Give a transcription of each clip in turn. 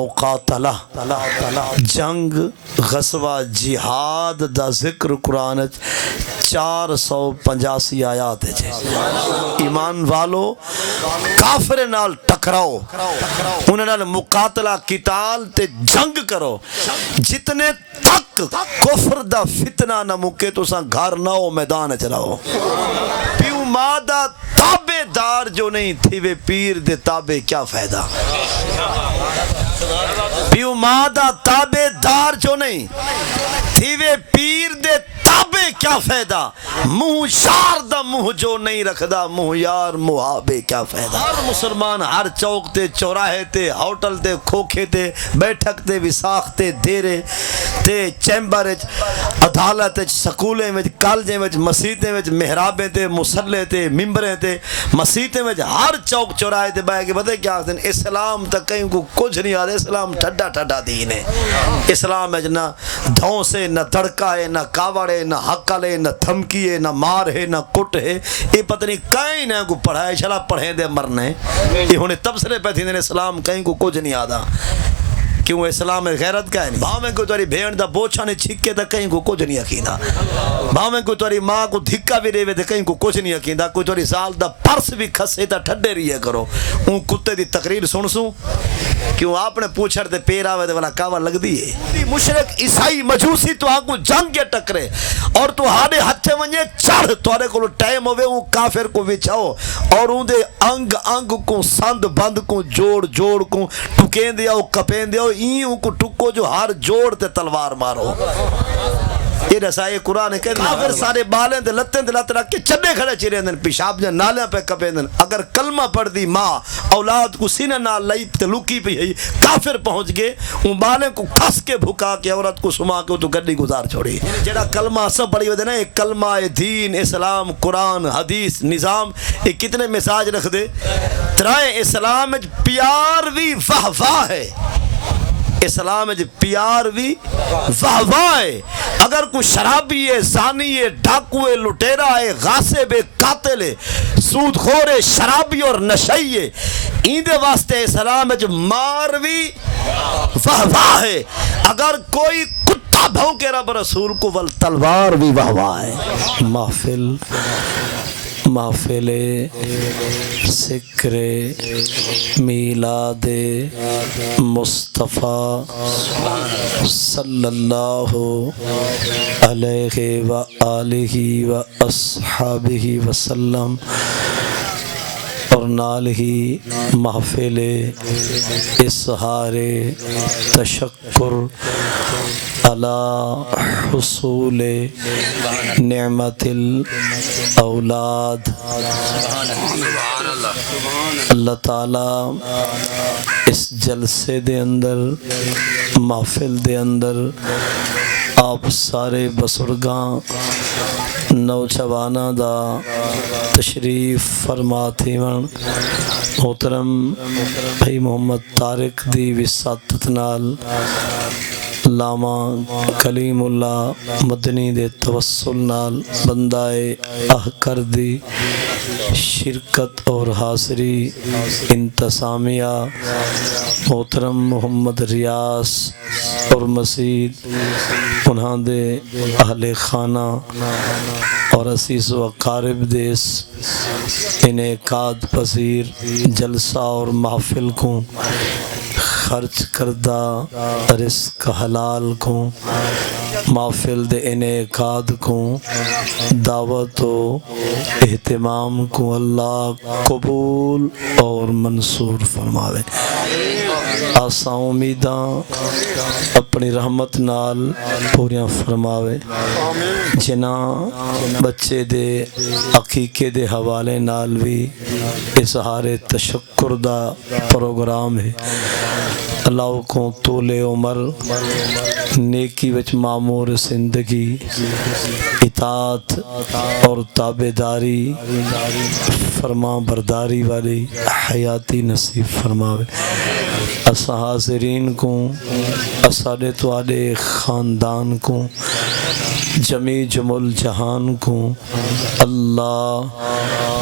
مقاتلہ جنگ غزوہ جہاد دا ذکر قرآن 485 آیات ہے. ایمان والو کافر نال ٹکراؤ، انہاں نال مقاتلہ قتال تے جنگ کرو جتنے تک کفر دا فتنہ نہ مکے تو ساں گھر نہ ہو میدان چلاؤ. پیو ماں دا تابے دار جو نہیں تھی وے پیر دے تابے کیا فائدہ. پیو ماں دا تابے دار جو نہیں تھی وے پیر دے تابے کیا فائدہ. منہ یار دا منہ جو نہیں رکھدا منہ یار محابے کیا فائدہ. ہر مسلمان ہر چوک تے چوراہے تے ہوٹل تے کھوکھے تے بیٹھک تے وساخ تے دیرے تے چیمبر وچ عدالت وچ سکولیں وچ کالجیں وچ مسیتیں وچ محرابیں تے مصلے تے ممبریں تے مسیتیں وچ ہر چوک چوراہے تے بیٹھ کے پتہ کیا آخدے ہیں اسلام تک کہیں کو کچھ نہیں آتا. اسلام ٹھڈا ٹھڈا دین ہے. اسلام وچ نہ دھوں سے نہ تڑکا ہے نہ کاوڑ ہے نہ حقل ہے نہ دھمکی ہے نہ مار ہے نہ کٹ ہے. یہ پتہ نہیں کہیں نہ کو پڑھائے شلا پڑھیں دے مرنے یہ ہونے تبصرے پہ تھی اسلام کہیں کو کچھ نہیں آتا. کیوں اسلام میں غیرت کا ہے نہیں. بھاویں کو تاری بھیڑ دا بوچھا نے چھکے تا کہیں کو کچھ نہیں یقیندا. بھاویں کو تاری ماں کو دھکا بھی دے تے کہیں کو کچھ نہیں یقیندا. کوئی تاری سال دا پرس بھی کھسے تا ٹھڈے رہیے کرو. اون کتے دی تقریر سن سوں کیوں آپ نے پوچھڑ تے پیر آوے تے والا کاوا لگ دی ہے. مشرک عیسائی مجوسی تو آگو جنگ کے ٹکرے اور تو ہاڑے ہتھے ونجے چڑھ توارے کو ٹائم ہوئے اون کافر کو وچھاؤ اور اون دے انگ انگ کو سند بند کو جوڑ جوڑ کو ٹکیں دیا کپیں دیا این کو ٹکو جو ہر جوڑ تے تلوار مارو. یہ رسائے قرآن کہتے ہیں کافر سارے بالیں تے لتیں تے لت رکھ کے چڈے کھڑے چیرے دن پیشاب جن نالیاں پہ کپیں دن. اگر کلمہ پڑھ دی ماں اولاد کو سینہ نال لئی تے لکی پہ ہے کافر پہنچ گئے ان بالیں کو کھس کے بھکا کے عورت کو سما کے تو گڈی گزار چھوڑی. جڑا کلمہ سب پڑھی ہوئے نا ایک کلمہ دین اسلام قرآن حدیث نظام یہ کتنے مساج رکھ دے. ترائے اسلام پیار بھی واہ واہ ہے. اسلام پیار بھی واہ واہ ہے. اگر کوئی شرابی ہے زانی ہے ڈاکو ہے لٹیرا ہے غاصب ہے قاتل ہے سود خور ہے شرابی اور نشئی ہے این دے واسطے اسلام مار بھی واہ واہ ہے. اگر کوئی کتا بھونکے رب رسول کو ول تلوار بھی واہ واہ ہے. محفل ذکر میلاد مصطفیٰ صلی اللہ علیہ وآلہ وآصحابہ وسلم اور نال ہی محفل اظہار تشکر علی حصول نعمت الاولاد. اللہ تعالیٰ اس جلسے دے اندر محفل دے اندر آپ سارے بزرگاں نوجواناں دا تشریف فرماتے ون. محترم بھائی محمد طارق دی وساطت نال علامہ کلیم اللہ مدنی دے توسل نال بندائے احکر دی شرکت اور حاضری انتظامیہ محترم محمد ریاض اور مزید انہاں دے اہل خانہ اور عزیز و اقارب دیس انعقاد پذیر جلسہ اور محفل کو خرچ کردہ رزق حلال کو محفل دے انعقاد کو دعوت و اہتمام کو اللہ قبول اور منصور فرماوے. آساں امیداں اپنی رحمت نال پوریاں فرماوے. جناں بچے دے عقیقے دے حوالے نال بھی اظہار تشکر دا پروگرام ہے. اللہ کو طول عمر نیکی وچ معمور زندگی اطاعت اور تابعداری فرما برداری والی حیاتی نصیب فرماوے. اسا حاضرین کو اساڑے توڑے خاندان کو جمی جمل جہان کو اللہ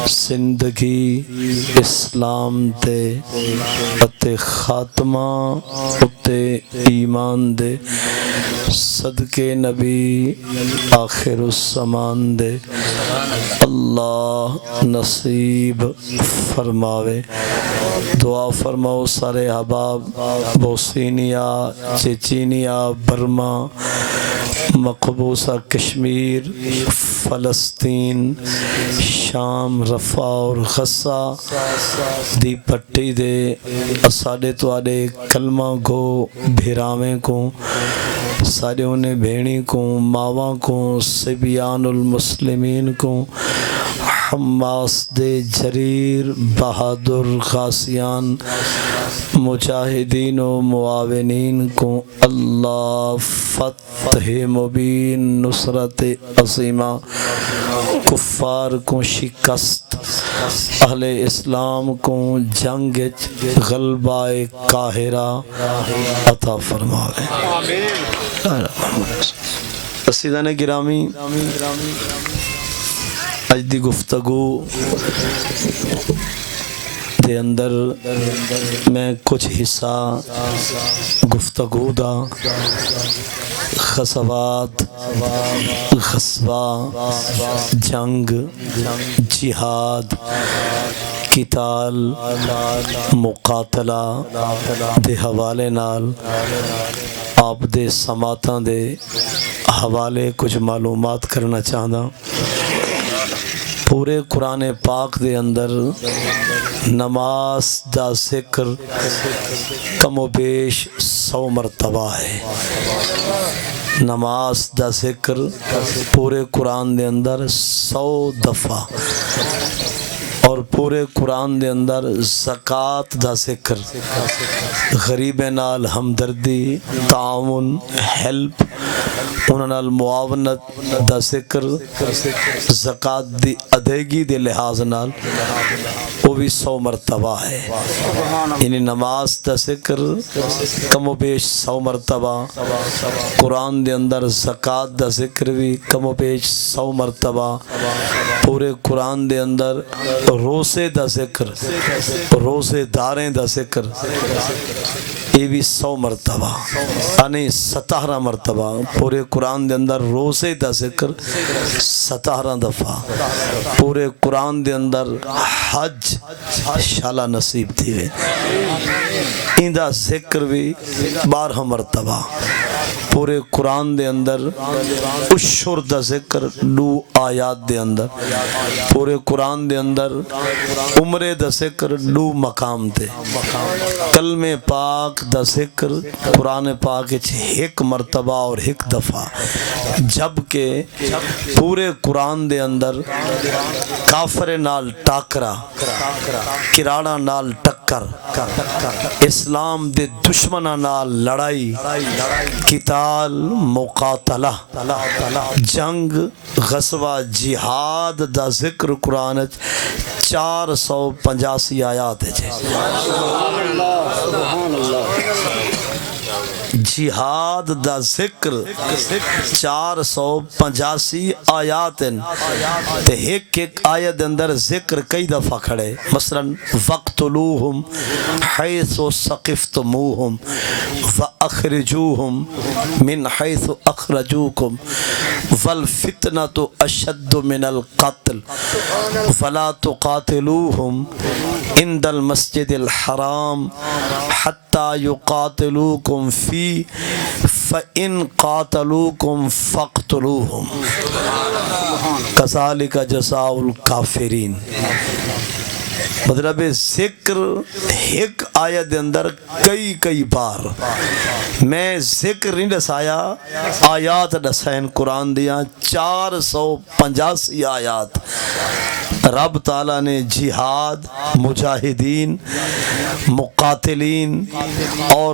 زندگی اسلام تے تے خاتمہ اتے ایمان دے، صدقے نبی آخر الزمان دے اللہ نصیب فرماوے۔ دعا فرماؤ سارے احباب بوسنیا، چیچینیا، برما، مقبوضہ کشمیر، فلسطین، شام، رفح اور غزہ دی پٹی دے ساڈے تواڈے کلمہ گو بھیراویں کو، سارے انہیں بھیڑی کو، ماواں کو، سبیان المسلمین کو، حماس دے جریر بہادر غازیان مجاہدین و معاونین کو اللہ فتح مبین، نصرت عظیمہ، کفار کو شکست، اہل اسلام کو جنگ غلبہ قاہرہ عطا فرماوے۔ اسیدان گرامی، اج دی گفتگو دے اندر میں کچھ حصہ گفتگو دا غزوات، غزوہ، جنگ، جہاد، قتال، مقاتلہ دے حوالے نال آپ دے سماعتاں دے حوالے کچھ معلومات کرنا چاہدا۔ پورے قرآن پاک دے اندر نماز دا ذکر کم و بیش 100 مرتبہ ہے۔ نماز دا ذکر پورے قرآن دے اندر 100 دفعہ، اور پورے قرآن دے اندر زکوٰۃ دا ذکر، غریب نال ہمدردی، تعاون، ہیلپ، انہاں نال معاونت دا ذکر، زکوٰۃ دی ادائیگی دے لحاظ نال وہ بھی 100 مرتبہ ہے۔ یعنی نماز دا ذکر کم و بیش 100 مرتبہ، قرآن دے اندر زکوٰۃ دا ذکر بھی کم و بیش 100 مرتبہ، پورے قرآن دے اندر روزے دا ذکر، روزے داریں دا ذکر، یہ بھی 100 مرتبہ، یعنی 17 مرتبہ پورے قرآن دے اندر روزے دا ذکر 17 دفعہ، پورے قرآن دے اندر حج شالا نصیب تھی ہے، ان دا ذکر بھی 12 مرتبہ، پورے قرآن دے اندر اشہر دا ذکر 2 آیات دے اندر، پورے قرآن دے اندر عمرے دا ذکر 2 مقام تے، کلمہ پاک دا ذکر قرآن پاک 1 مرتبہ اور 1 دفعہ، جبکہ پورے قرآن دے اندر کافر نال ٹاکرا، کراڑا نال ٹکر، اسلام دے دشمناں نال لڑائی، قتال، مقاتلہ، جنگ، غزوہ، جہاد دا ذکر قرآن 485 آیات ہے۔ جہاد دا ذکر 485 آیات تے ایک آیت اندر ذکر کئی دفعہ کھڑے، مثلا وَاقْتُلُوهُمْ حَيْثُ ثَقِفْتُمُوهُمْ وَأَخْرِجُوهُمْ مِنْ حَيْثُ أَخْرَجُوكُمْ وَالْفِتْنَةُ أَشَدُّ مِنَ الْقَتْلِ فَلَا تُقَاتِلُوهُمْ عِنْدَ الْمَسْجِدِ الْحَرَامِ حَتَّى يُقَاتِلُوكُمْ فِي فَإِنْ قَاتَلُوكُمْ فَاقْتُلُوهُمْ كَذَلِكَ جَزَاءُ الْكَافِرِينَ۔ مطلب ذکر ایک آیت اندر کئی بار، میں ذکر نہیں دسایا، آیات دسائن قرآن دیا 485 آیات۔ رب تعالیٰ نے جہاد، مجاہدین، مقاتلین اور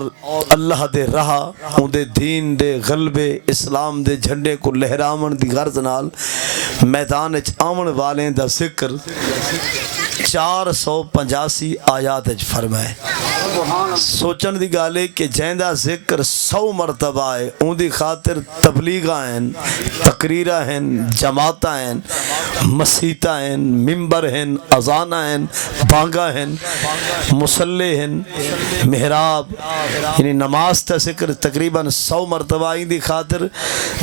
اللہ دے راہ ان دے دین دے غلبے، اسلام دے جھنڈے کو لہرامن دی غرض نال میدان وچ آمن والے دا ذکر 485 آیات فرمائے۔ سوچن دی گالے کہ جہندہ ذکر 100 مرتبہ ہے، ان دی خاطر تبلیغہ ہیں، تقریرہ ہیں، جماعتہ ہیں، مسیتہ ہیں، ممبر ہیں، اذانہ ہیں، بانگا ہیں، مسلح ہیں، محراب، یعنی نماز تا ذکر تقریباً 100 مرتبہ ہی دی خاطر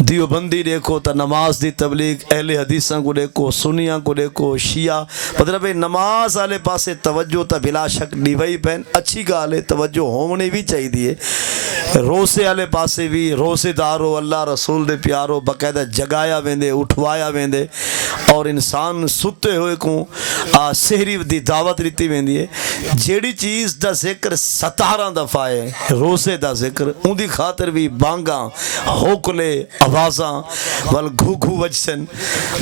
دیوبندی دیکھو تا نماز دی تبلیغ، اہل حدیثاں کو دیکھو، سنیاں کو دیکھو، شیعہ، مطلب نماز والے پاسے توجہ تا بلا شک دیوئی پہن اچھی گال ہے، توجہ ہونے بھی چاہیے دیئے۔ روسے والے پاسے بھی روسے دارو اللہ رسول دے پیارو باقاعدہ جگایا ویندے، اٹھوایا ویندے، اور انسان ستے ہوئے کو سحری دی دعوت ریتی ویندی ہے۔ جیڑی چیز دا ذکر 17 دفعہ ہے روسے دا ذکر، ان دی خاطر بھی بانگاں، ہوکلے، آوازاں وال گھو گھو وجسن،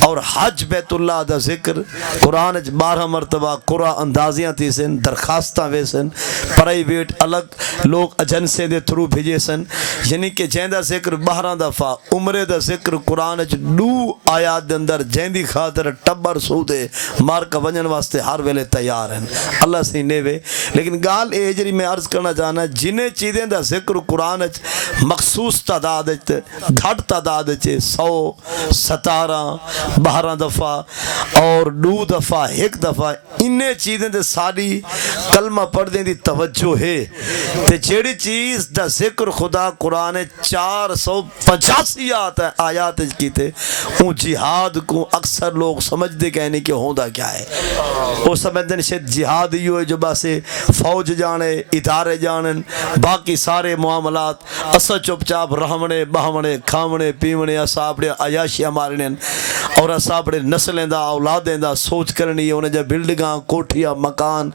اور حج بیت اللہ دا ذکر قرآن 12 مرتبہ قرآن اندازیاں تیسن، درخواستاں ویسن، پرائیویٹ الگ لوگ ایجنسی دے تھرو بھیجے سن، یعنی کہ جیندہ ذکر 12 دفعہ، عمرے دا ذکر قرآن 2 آیات دے اندر جیندی خاطر ٹبر سودے مار کا ونجن واسطے ہر ویلے تیار ہیں اللہ سے نیوے۔ لیکن گال اے جری میں عرض کرنا چاہنا جنہیں چیزیں دا ذکر قرآن مخصوص تعداد گھٹ تعداد 100 17 12 دفعہ اور 2 دفعہ 1 دفعہ انہیں چیزیں دے ساری کلمہ پڑھ دیں دی توجہ ہے تے جیڑی چیز دا ذکر خدا قرآن 485 آیات کی تھے ان جہاد کو اکثر لوگ سمجھ دے کہنے کہ ہوندہ کیا ہے، وہ سمجھتے شاید جہاد ہی ہوئے جو باسے فوج جانے ادارے جانن باقی سارے معاملات اسا چپ چاپ رہمنے بہمنے کھامنے پیمنے اسا اپنے عیاشیاں مارنے اور اسا اپنے نسلیں دا اولادیں دا سوچ کرنی ہے انہیں جا بلڈگاں کوٹھیاں مکان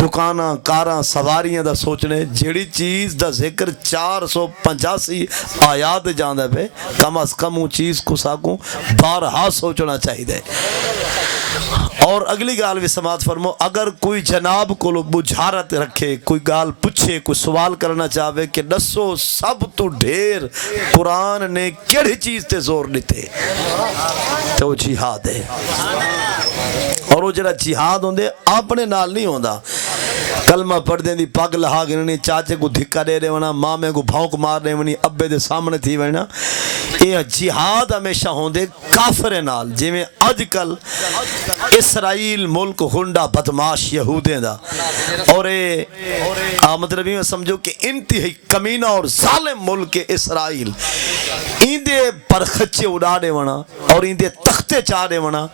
دکاناں کاراں سواریاں دا سوچنے جیڑی چیز دا ذکر 485 آیات جاندہ پہ کم از کم وہ چیز کو ساکوں بارہا سوچنا چاہیے۔ اور اگلی گال بھی سماعت فرمو اگر کوئی جناب کو بجھارت رکھے کوئی گال پوچھے کوئی سوال کرنا چاہے کہ دسو سب تو ڈھیر قرآن نے کیڑی چیز تے زور دیتے تو وہ جہاد ہے، اور وہ جڑا جہاد ہوندے اپنے نال نہیں ہوندا، کلمہ پڑھ دیں دی پگ لہا گننی چاچے کو دھکا دے دے ونا مامے کو بھونک مار دے ونی ابے دے سامنے تھی ونا، یہ جہاد ہمیشہ ہوندے کافر نال جی میں اج کل اسرائیل ملک ہنڈا بدماش یہودیں دا اور مطلب یہ سمجھو کہ انتہائی کمینہ اور ظالم ملک اسرائیل ایندے پر خچے اڑا دے ونا اور ایندے تختے چاہ دے ونا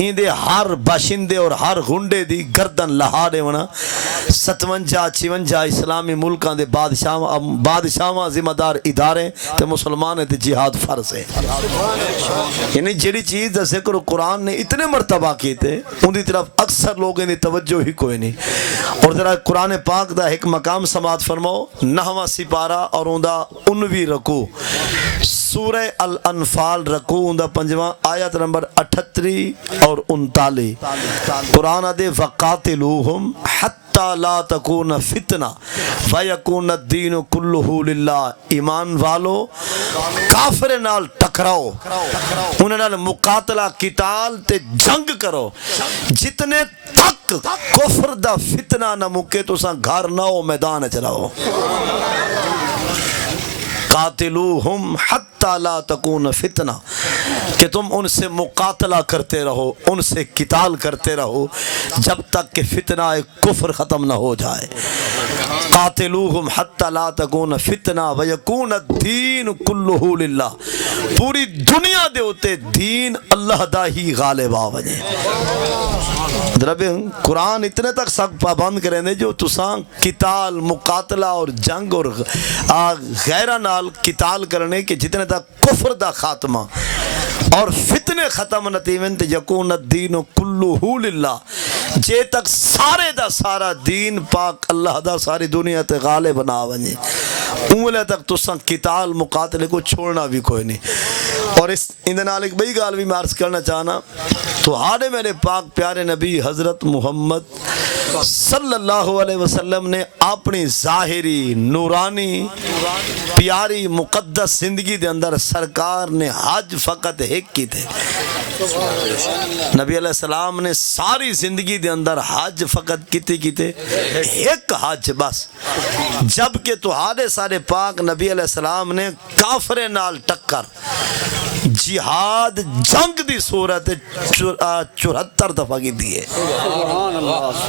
ایندے ہر باشندے اور ہر گنڈے دی گردن لہا دے ونا 57 56 اسلامی ملکان دے بادشاہاں ذمہ دار ادارے تے مسلمان تے جہاد فرض ہے، یعنی جیڑی چیز دا ذکر قرآن نے اتنے مرتبہ کی تھے ان دی طرف اکثر لوگوں نے توجہ ہی کوئی نہیں۔ اور ذرا قرآن پاک دا ایک مقام سماعت فرماؤ 9واں سپارہ اور ان دا 19ویں رکوع سورہ الانفال رکوع ان دا 5واں آیت نمبر 38 اور 39 قرآن دے وقاتلوہم حتی لا تکون فتنہ فیکون الدین کلہ للہ، ایمان والو کافر نال ٹکراؤ انہیں نال مقاتلہ قتال تے جنگ کرو جتنے تک کفر دا فتنہ نہ مکے تو ساں گھر نہ ہو میدان چلاؤ، قاتلوہم حتی لا تکون فتنہ کہ تم ان سے مقاتلہ کرتے رہو ان سے قتال کرتے رہو جب تک کہ فتنہ کفر ختم نہ ہو جائے، قاتلوہم حتی لا تکون فتنہ ویکون الدین کلہ للہ، پوری دنیا دے ہوتے دین اللہ دا ہی غالب آوجے۔ رب قرآن اتنے تک سخت پابند کریں دے جو تساں قتال مقاتلہ اور جنگ اور غیرہ نال قتال کرنے کے جتنے تک کفر دا خاتمہ اور فتنے ختم نتیون تے یکون الدین کلہ للہ، جے تک سارے دا سارا دین پاک اللہ دا ساری دنیا تے غالب بنا ونجے اولے تک تساں قتال مقاتلے کو چھوڑنا بھی کوئی نہیں۔ اور اس اندنال ایک بئی گال بھی میں عرض کرنا چاہنا تو آنے میرے پاک پیارے نبی حضرت محمد صلی اللہ علیہ وسلم نے اپنی ظاہری نورانی پیاری مقدس زندگی دے اندر سرکار نے حج فقط ایک کی تھے، نبی علیہ السلام نے ساری زندگی دے اندر حج فقط کی تھے ایک حج بس، جبکہ تو سارے پاک نبی علیہ السلام نے کافر نال ٹکر جہاد جنگ دی صورت 74 دفعہ کی دی ہے.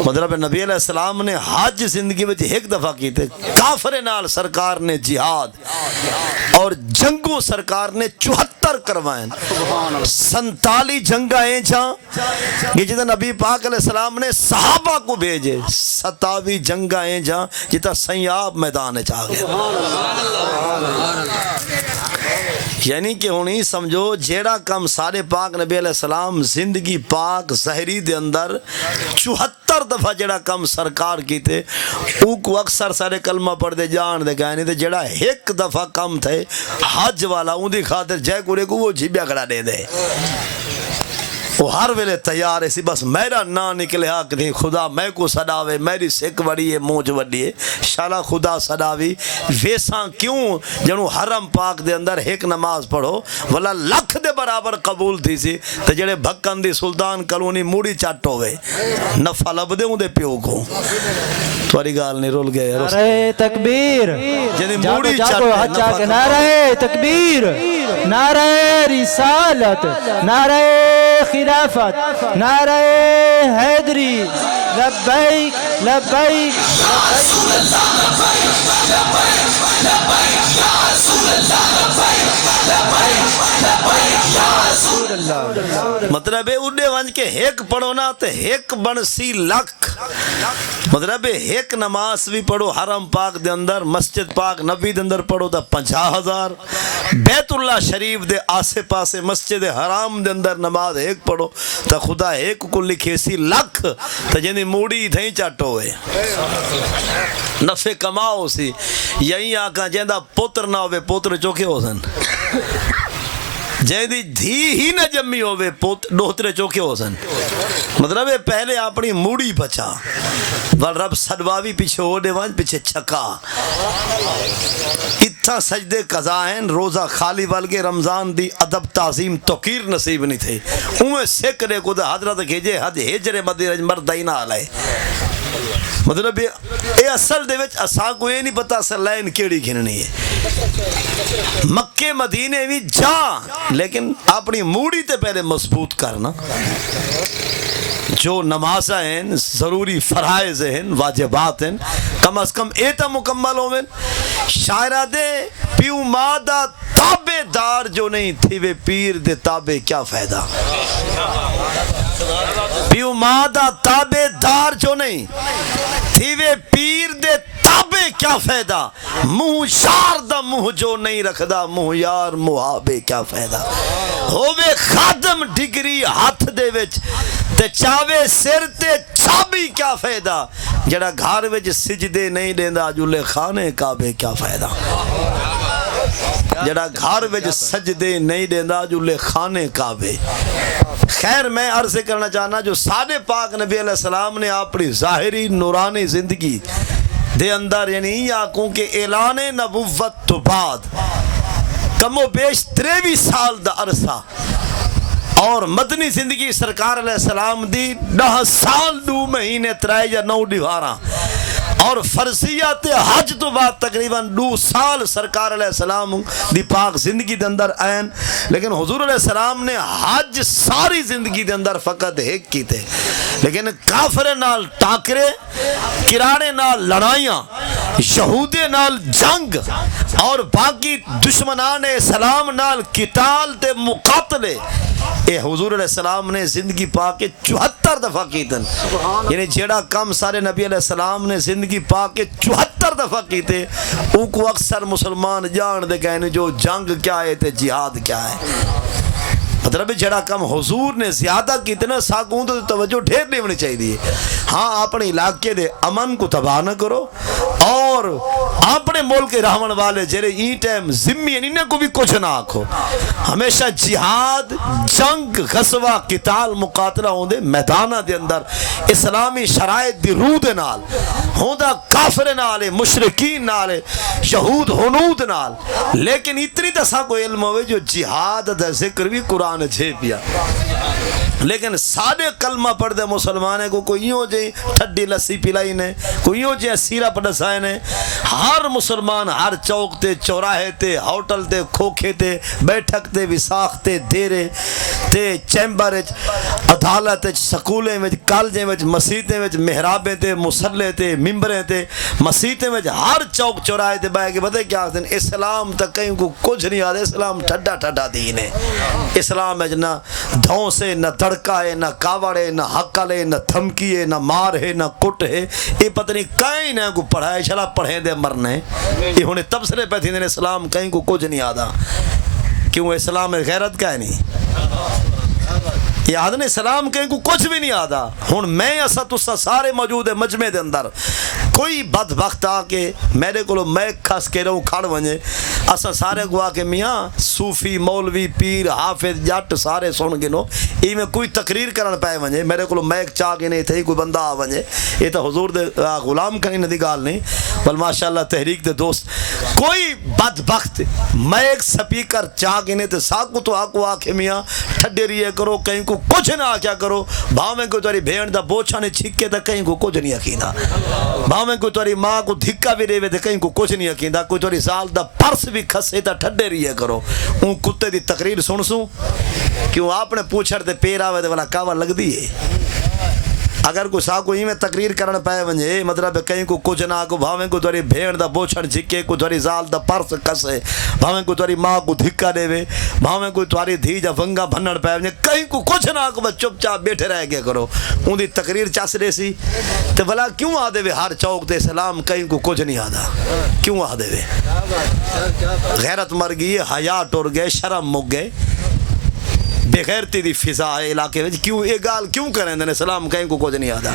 مطلب نبی علیہ السلام نے حج زندگی میں ایک دفعہ کی تھے. کافر نال سرکار نے جہاد اور جنگوں سرکار نے 74 کروائیں. 47 جنگیں جہاں یہ جتنا نبی پاک علیہ السلام نے صحابہ کو بھیجے. 27 جنگیں جہاں جتنا سیاب میدان چاہ گئے. یعنی کہ ہونی سمجھو جیڑا کم سارے پاک نبی علیہ السلام زندگی پاک ظاہری دے اندر 74 دفعہ جیڑا کم سرکار کی تھے او کو اکثر سارے کلمہ پڑھ دے جان دے گئے نہیں تھے. جیڑا ایک دفعہ کم تھے حج والا ان دی خاطر جے کورے کو وہ جھبیا کھڑا دے دے. وہ ہر ویلے تیار ہے سی بس میرا نا نکلے حق نہیں خدا میں کو صداوے میری سکھ وڑی ہے موج وڑی ہے شالا خدا صداوی. ویساں کیوں جنو حرم پاک دے اندر ایک نماز پڑھو والا لکھ دے برابر قبول تھی سی تو جڑے بھکن دی سلطان کلونی موڑی چٹ ہوئے نفع لب دے ہوں دے پیو کو. تواری گال نہیں رول گئے. نعرہ تکبیر موڑی چٹ نعرہ تکبیر نعرہ رسالت نعرہ خلافت نعرہ حیدری لبیک لبیک مطلب ہے اڈے ونج کے ایک پڑھو نا تو ایک بنسی لکھ. مطلب ہے ایک نماز بھی پڑھو حرم پاک دے اندر مسجد پاک نبی دے اندر پڑھو تو 50,000. بیت اللہ شریف دے آسے پاسے مسجد حرام دے اندر نماز ایک پڑھو تو خدا ایک کو لکھے سی لکھ تو جنہی موڑی تھیں چاٹو ہوئے نفع کماؤ سی. یہی آکا جیندہ پوتر نہ ہوئے پوتر چوکے ہو سن جیندی دھی ہی نہ جمی ہوئے ڈوترے چوکے ہو سن. مطلب ہے پہلے اپنی موڑی بچا ول رب سدواوی پیچھے اوڈے وانج پیچھے چھکا. اتھا سجدے قضائن روزہ خالی والگے رمضان دی ادب تعظیم توقیر نصیب نہیں تھے. اوہ سکرے کو دا حضرت کھیجے حد ہجر مدینہ مردائنہ آلائے. مطلب یہ اصل دے وچ اساں کو یہ نہیں پتا اصل لائن کیڑی گھننی ہے. مکے مدینے بھی جا لیکن اپنی موڑی تے پہلے مضبوط کرنا. جو نمازہ ہیں ضروری فرائض ہیں واجبات ہیں کم از کم ایتا مکمل ہوئے. شاعرہ دے پیو مادہ تابے دار جو نہیں تھی وے پیر دے تابے کیا فائدہ. پیو مادہ تابے دار جو نہیں تھی وے پیر دے تابے کیا فائدہ. منہ شار دا منہ جو نہیں رکھدا منہ یار محابے کیا فائدہ. ہووے خادم ڈگری ہاتھ دے وچ تے چاوے سر تے چابی کیا فائدہ. جڑا گھر وچ سجدے نہیں دیندا جلے خانے کعبے کیا فائدہ. جڑا گھر وچ سجدے نہیں دیندا جلے خانے کعبے. خیر میں عرض کرنا چاہنا جو سادے پاک نبی علیہ السلام نے اپنی ظاہری نورانی زندگی دے اندر یعنی یا کہ اعلان نبوت تو بعد کم و بیش 23 سال دا عرصہ اور مدنی زندگی سرکار علیہ السلام دی 10 سال 2 مہینے 3 یا 9 دیوارہ اور فرضیات حج تو بعد تقریباً 2 سال سرکار علیہ السلام دی پاک زندگی دے اندر آئین. لیکن حضور علیہ السلام نے حج ساری زندگی دے اندر فقط ایک کی تھے. لیکن کافر نال ٹاکرے کراڑے نال لڑائیاں یہودے نال جنگ اور باقی دشمنان اسلام نال قتال تے مقاتلے اے حضور علیہ السلام نے زندگی پاک 74 دفعہ کی تن. یعنی جیڑا کم سارے نبی علیہ السلام نے زندگی پاک 74 دفعہ کی تھے او کو اکثر مسلمان جان دے کہنے جو جنگ کیا ہے تے جہاد کیا ہے. مطلب جڑا کم حضور نے زیادہ کتنا ساکوں تو توجہ ڈھیر نہیں ہونی چاہیے. ہاں اپنے علاقے دے امن کو تباہ نہ کرو اور اپنے ملک کے رہن والے جڑے ای ٹائم ذمی ہیں انہیں کو بھی کچھ نہ آکھو. ہمیشہ جہاد جنگ غزوہ قتال مقاتلہ ہوندے میدانہ دے اندر اسلامی شرائط دی روح دے نال ہوندہ کافر نال مشرکین نال یہود ہنود نال. لیکن اتنی تسا کو علم ہوئے جو جہاد دا ذکر بھی قرآن جھے پیا. لیکن سارے کلمہ پڑھ دے مسلمان کو کوئی یوں جی ٹھڈی لسی پلائی نے، کوئی یوں جی سیرپ ڈسائے نے. ہر مسلمان ہر چوک تے، چوراہے تے، ہوٹل تے، کھوکھے تے، بیٹھک تے، وساخ تے، دیرے تے، چیمبر وچ، عدالت وچ، سکولیں وچ، کالجیں وچ، مسیتیں وچ، محرابیں تے، مصلے تے، ممبریں تے، مسیتیں وچ، ہر چوک چوراہے تے بیٹھ کے پتہ کیا آخدے ہیں؟ اسلام تک کہیں کو کچھ نہیں آدھے، اسلام ٹھڈا ٹھڈا دین ہے. اسلام وچ نہ دھوں سے، نہ دڑکا ہے، نہ کاوڑ ہے، نہ حقل ہے، نہ دھمکی ہے، نہ مار ہے، نہ کٹ ہے. یہ پتہ نہیں کہیں نہ کو پڑھائے چلا پڑھیں دے مرنے. یہ ہونے تبصرے پہ تھی اسلام کہیں کو کچھ نہیں آدھا. کیوں اسلام میں غیرت کا ہے نہیں؟ یاد نہیں اسلام کہیں کو کچھ بھی نہیں آدھا. ہن میں اسا تسا سارے موجود ہے مجمع دے اندر. کوئی بدبخت آ کے میرے کو میں کھس کے رہوں کھڑ ونجے اسا سارے کو آ کے میاں صوفی مولوی پیر حافظ جٹ سارے سن گنو ای میں کوئی تقریر کرن پائے ونجے میرے کو میک چاہ کے نہیں تھے کوئی بندہ آ ونجے. یہ تو حضور دے غلام کہیں ندی گال نہیں بل ماشاءاللہ تحریک دے دوست. کوئی بدبخت میک سپیکر چاہ کے نہیں تے ساکو تو آکو آ کے میاں ٹھڈے ریے کرو کہیں کو کچھ نہ کیا کرو. بھاویں کو تاری بھیڑ دا بوچھا نے چھکے تا کہیں کو کچھ نہیں یقیندا. بھاویں کو تاری ماں کو دھکا بھی دے تے کہیں کو کچھ نہیں یقیندا. کوئی تاری سال دا پرس بھی کھسے تا ٹھڈے ریے کرو. اون کتے دی تقریر سن سوں کیوں آپ نے پوچھڑ تے پیر آوے تے والا کاوا لگ دی ہے. اگر کوئی سا کوئی میں تقریر کرن پائے ونجے مطلب کہیں کو کچھ نہ کو. بھاویں کو تاری بھیڑ دا بوچھڑ جھکے کو تاری زال دا پرس کسے. بھاویں کو تاری ماں کو دھکا دے وے. بھاویں کوئی تاری دھی جا ونگا بھنڑ پائے ونجے کہیں کو کچھ نہ کو بس چپ چاپ بیٹھے رہ گیا کرو. اون دی تقریر چس رہی سی تے بھلا کیوں آ دے وے ہر چوک تے اسلام کہیں کو کچھ نہیں آدا. کیوں آ دے وے؟ غیرت مر گئی، حیا ٹر گئے، شرم مک گئے. بے غیرتی دی فضا ہے علاقے وچ. کیوں یہ گال کیوں کریں دے اسلام کہیں کو کچھ نہیں آدا.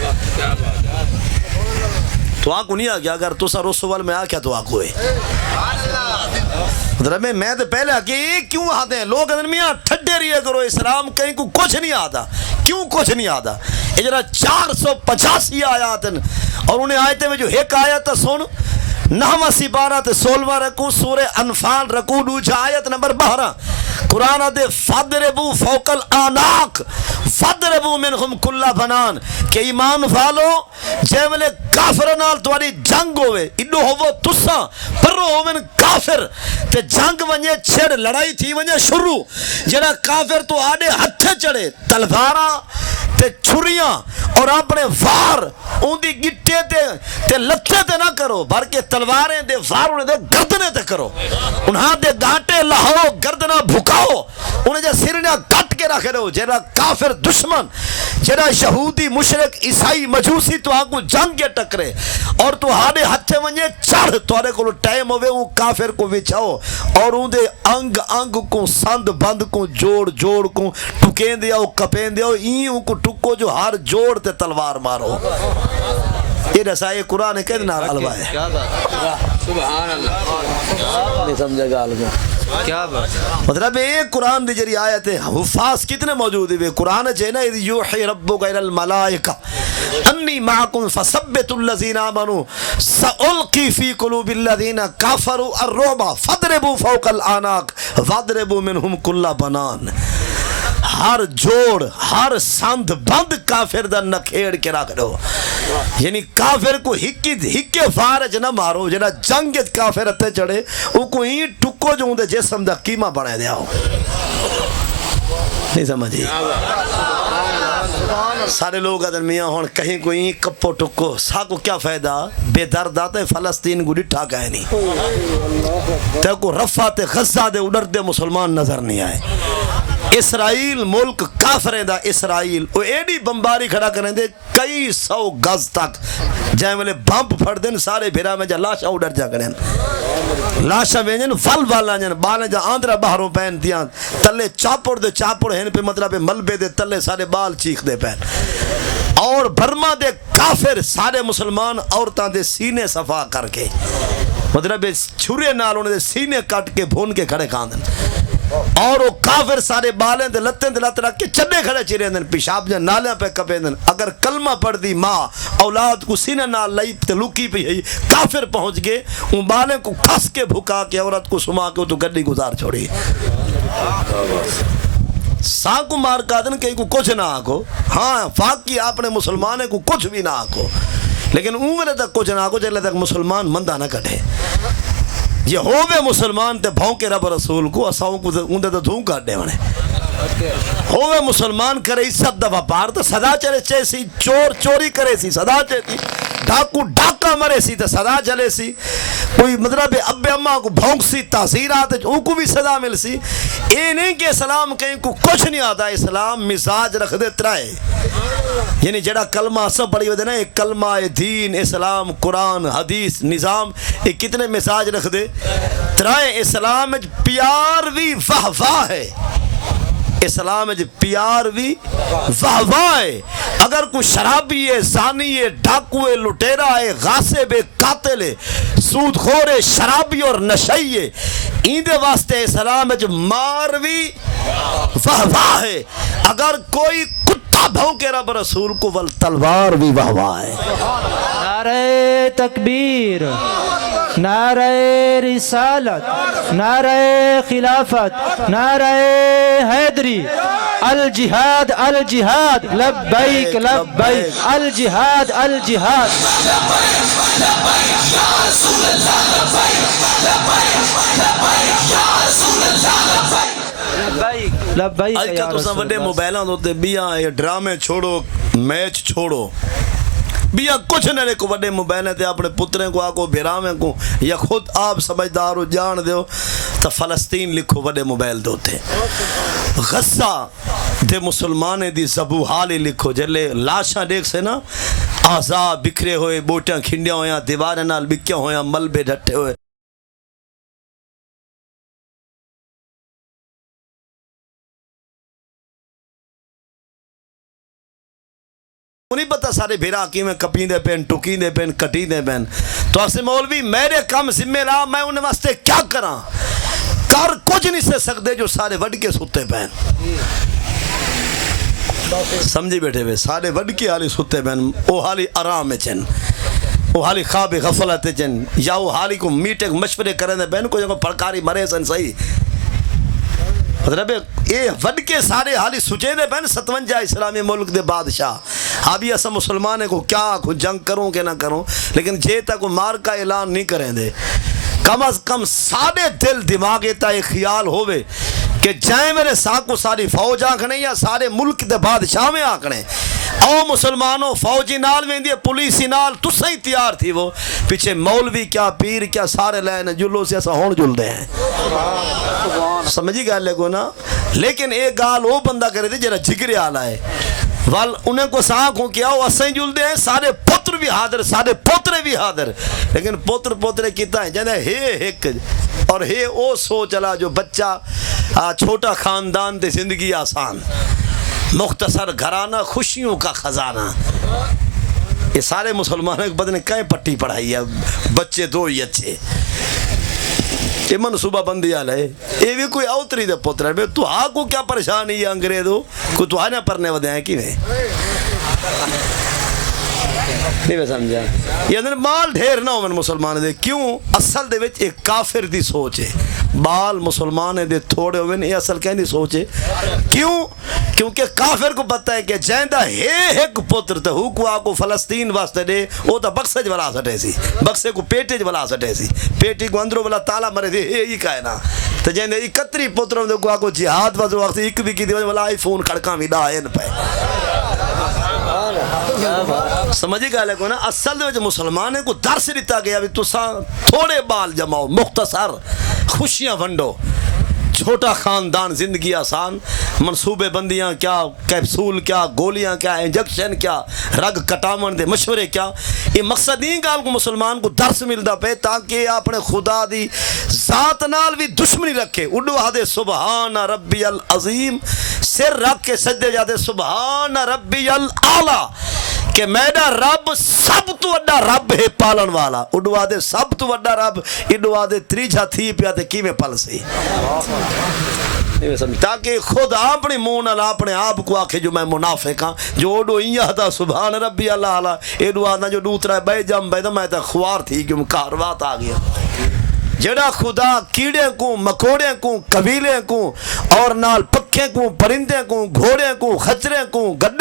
تو آنکو نہیں آ گیا اگر تسا رسول میں آ کیا تو آنکو ہے مطلب میں تو پہلے آکے یہ کیوں آتے ہیں لوگ اندر میاں ٹھڈے رہے کرو اسلام کہیں کو کچھ نہیں آتا. کیوں کچھ نہیں آتا؟ یہ جرا 485 آیات ہیں اور انہیں آیتیں میں جو ایک آیت سن 9 سی 12 تے 16 رکو سورہ انفال رکو دوجا آیت نمبر 12 قرآن دے فَضْرِبُوا فَوْقَ الْأَعْنَاقِ فَضْرِبُوا مِنْهُمْ كُلَّ بَنَانٍ کہ ایمان والو جے ویلے کافر نال تمہاری جنگ ہوئے اڈو ہوو تساں پرو ہوون کافر تے جنگ ونجے چھڑ لڑائی تھی ونجے شروع جڑا کافر تو آڈے ہتھے چڑھے تلواراں تے چھریاں اور اپنے وار اون دی گٹے تے لتھے تے نہ کرو بلکہ تلواریں دے وار انہیں دے گردنے تے کرو. انہاں دے گانٹے لاؤ گردنا بھکاؤ انہیں جا سرنیا کٹ کے رکھے رہو. جیڑا کافر دشمن جیڑا یہودی مشرک عیسائی مجوسی تو آنکو جنگ کے ٹکرے اور تو ہاڑے ہتھے ونجے چڑھ تو آرے کو ٹائم ہوئے وہ کافر کو وچھاؤ اور ان دے انگ انگ کو سند بند کو جوڑ جوڑ کو ٹکین دیا کپین دیا این کو ٹکو جو ہر جوڑ تے تلوار مارو. یہ رسائے قرآن ہے کہنا علوہ ہے. سبحان اللہ نہیں سمجھے گا علوہ کیا بات مطلب ایک قرآن دی جری آیت ہے. حفاظ کتنے موجود ہیں قرآن چاہیے نا اذ یوحی ربک الی الملائکہ انی معکم فثبتوا الذین آمنوا سألقی فی قلوب الذین کفروا الرعب فاضربوا فوق الاعناق واضربوا منہم کل بنان. ہر جوڑ ہر سند بند کافر دا نکھیڑ کے رکھ دو. یعنی کافر کو ہکے فارج نہ مارو. جنا جنگت کافر اتے چڑھے او کو ہی ٹکو جو دے جسم دا قیمہ بڑھے دیا ہو. نہیں سمجھی سارے لوگ ادھر میاں ہون کہیں کوئی کپو ٹکو سا کو کیا فائدہ. بے درد آتے فلسطین کو ڈٹھا گئے نہیں تے کو رفع تے غزہ دے اڈر دے مسلمان نظر نہیں آئے. اسرائیل ملک کافریں دا اسرائیل وہ ایڈی بمباری کھڑا کریں دے کئی 100 گز تک جائیں والے بمب پھڑ دیں سارے بھیرا میں جا لاشا اڈر جا کریں لاشا وینجن ول والا جن بالیں جا آندرہ باہروں پہن دیاں تلے چاپڑ دے چاپڑ ہیں پہ مطلب ملبے دے تلے سارے بال چیخ دے پہن. اور برما دے کافر سارے مسلمان عورتاں دے سینے صفا کر کے مطلب چھرے نال انہیں دے سینے کٹ کے بھون کے کھڑے کھاندن اور وہ کافر سارے بالیں دے لتیں دے لت رکھ کے چڑے کھڑے چرے دن پیشاب جن نالیاں پہ کپے دن. اگر کلمہ پڑھ دی ماں اولاد کو سینہ نال لئی تے لکی پہ ہی کافر پہنچ گئے ان بالیں کو کھس کے بھکا کے عورت کو سما کے تو گڈی گزار چھوڑی. سا کو مار کا دن کہیں کو کچھ نہ آکو ہاں فاقی اپنے مسلمانے کو کچھ بھی نہ آکو لیکن اون ویلے تک کچھ نہ آکو جلے تک مسلمان مندہ نہ کٹے یہ ہووے مسلمان تے بھونکے رب رسول کو اساؤں کو اندے تو دھوں کٹ دے ونے ہووے مسلمان کرے عزت دفع پار تو صدا چلے چے سی چور چوری کرے سی صدا چے سی ڈاکو ڈاکا مرے سی تو صدا چلے سی کوئی مطلب اب اماں کو بھونک سی تاثیرات ان کو بھی صدا مل سی اے نہیں کہ اسلام کہیں کو کچھ نہیں آتا اسلام مزاج رکھ دے ترائے یعنی جڑا کلمہ سب پڑھی ہوتے نا کلمہ دین اسلام قرآن حدیث نظام یہ کتنے مزاج رکھ دے ترائے اسلام پیار بھی واہ واہ ہے اسلام پیار بھی واہ واہ ہے اگر کوئی شرابی ہے زانی ہے ڈاکو ہے لٹیرا ہے غاصب ہے قاتل ہے سود خور ہے شرابی اور نشئی ہے ایندے واسطے اسلام مار بھی واہ واہ ہے اگر کوئی کتا بھونکے رب رسول کو ول تلوار بھی واہ واہ ہے نعرہ تکبیر نعرہ رسالت نعرہ خلافت نعرہ حیدری الجہاد الجہاد لبیک لبیک الجہاد الجہاد لبیک آج یا کا تو سا رسول وڈے اللہ موبائلوں دوتے بیاں یہ ڈرامے چھوڑو میچ چھوڑو بیاں کچھ نہ لے کو وڈے موبائلیں تے اپنے پتریں کو آکو بھیرامیں کو یا خود آپ سمجھدار ہو جان دیو تا فلسطین لکھو وڈے موبائل دوتے غزہ دے مسلمانے دی زبو حالی لکھو جلے لاشاں دیکھ سے نا آزاد بکھرے ہوئے بوٹیاں کھنڈیاں ہویاں دیواریں نال بکیاں ہویاں ملبے ڈھٹے ہوئے نہیں پتہ سارے بھیرا کی میں کپین دے پین ٹکین دے پین کٹین دے پین تو اسے مولوی میرے کام ذمہ لا میں انہیں واسطے کیا کراں کر کچھ نہیں سے سکتے جو سارے وڈ کے ستے پین سمجھی بیٹھے ہوئے سارے وڈ کے حالی ستے پین او حالی آرام میں چن او حالی خواب غفلت چن یا او حالی کو میٹے مشورے کریں دے پین کو جنگو پڑکاری مرے سن صحیح مطلب یہ وڈ کے سارے حالی سچے دے پہن 57 اسلامی ملک دے بادشاہ ابھی ایسا مسلمانے کو کیا کو جنگ کروں کہ نہ کروں لیکن جے تک مار کا اعلان نہیں کریں دے کم از کم سارے دل دماغ تا ایک خیال ہوئے کہ جائیں میرے ساتھ کو ساری فوج آکھنے یا سارے ملک دے بادشاہ میں آکھنے او مسلمانوں فوجی نال میں دیئے پولیسی نال تو صحیح تیار تھی وہ پیچھے مولوی کیا پیر کیا سارے لائن جلو سے ایسا ہون جل دے ہیں سمجھی گا لے کو نا لیکن ایک گال وہ بندہ کرے تھے جرا جگرے آلا ہے وال انہیں کو ساکھ ہوں کیا وہ اسیں جل دے ہیں سارے پتر بھی حاضر سارے پوترے بھی حاضر لیکن پوترے کیتا ہے جنہیں ایک اور او سو چلا جو بچہ چھوٹا خاندان دے زندگی آسان مختصر گھرانہ خوشیوں کا خزانہ یہ سارے مسلمانوں کے بدنے کہیں پٹی پڑھائی ہے بچے دو ہی اچھے یہ منصوبہ بندی آلہ ہے یہ بھی کوئی اوتری دے پتر ہے تو ہاں کو کیا پریشانی ہے انگریزو کوئی تو آنے پرنے ودے ہیں کی نہیں میں سمجھا یہ اندر مال ڈھیر نہ ہو من مسلمان دے کیوں اصل دے وچ ایک کافر دی سوچ ہے بال مسلمان دے تھوڑے ہوئے یہ اصل کہیں دی سوچ ہے کیوں کیونکہ کافر کو پتہ ہے کہ جائندہ ایک پتر تے ہو کو آکو فلسطین واسطے دے وہ تا بکسے جولا سٹے سی بکسے کو پیٹے جولا سٹے سی پیٹی کو اندروں والا تالا مرے دے یہ کہنا تو جائندہ اکتری پتروں دے کو آکو جہاد واسطے وقت ایک بھی کی دیوان والا آئی فون کھڑکاں بھی ڈائیں پہ سمجھی گا لے کو نا اصل دے وجہ مسلمانے کو درس دیتا گیا بھی تو تھوڑے بال جماؤ مختصر خوشیاں ونڈو چھوٹا خاندان زندگی آسان منصوبے بندیاں کیا کیپسول کیا گولیاں کیا انجیکشن کیا رگ کٹامن دے مشورے کیا یہ مقصد ہی گال کو مسلمان کو درس ملدا پہ تاکہ اپنے خدا دی ذات نال بھی دشمنی رکھے اڈو آدھے سبحان ربی العظیم سر رکھ کے سجدے جاتے سبحان ربی الاعلیٰ کہ میرا رب سب تو وڈا رب ہے پالن والا اڈو آدھے سب تو وڈا رب اڈو آدھے تریجا تھی پیا تے کی میں پل سی تاکہ خود اپنی منہ نال اپنے آپ کو آکھے جو میں منافق ہاں جو اڈو ایاں تھا سبحان ربی اللہ اعلیٰ اڈو آدھا جو دوترا بے جم بے میں تا خوار تھی کہ کاروات آ گیا جڑا خدا کیڑے کو مکوڑے کو قبیلے کو اور نال پکھے کو پرندے کو گھوڑے کو خچرے کو گڈھا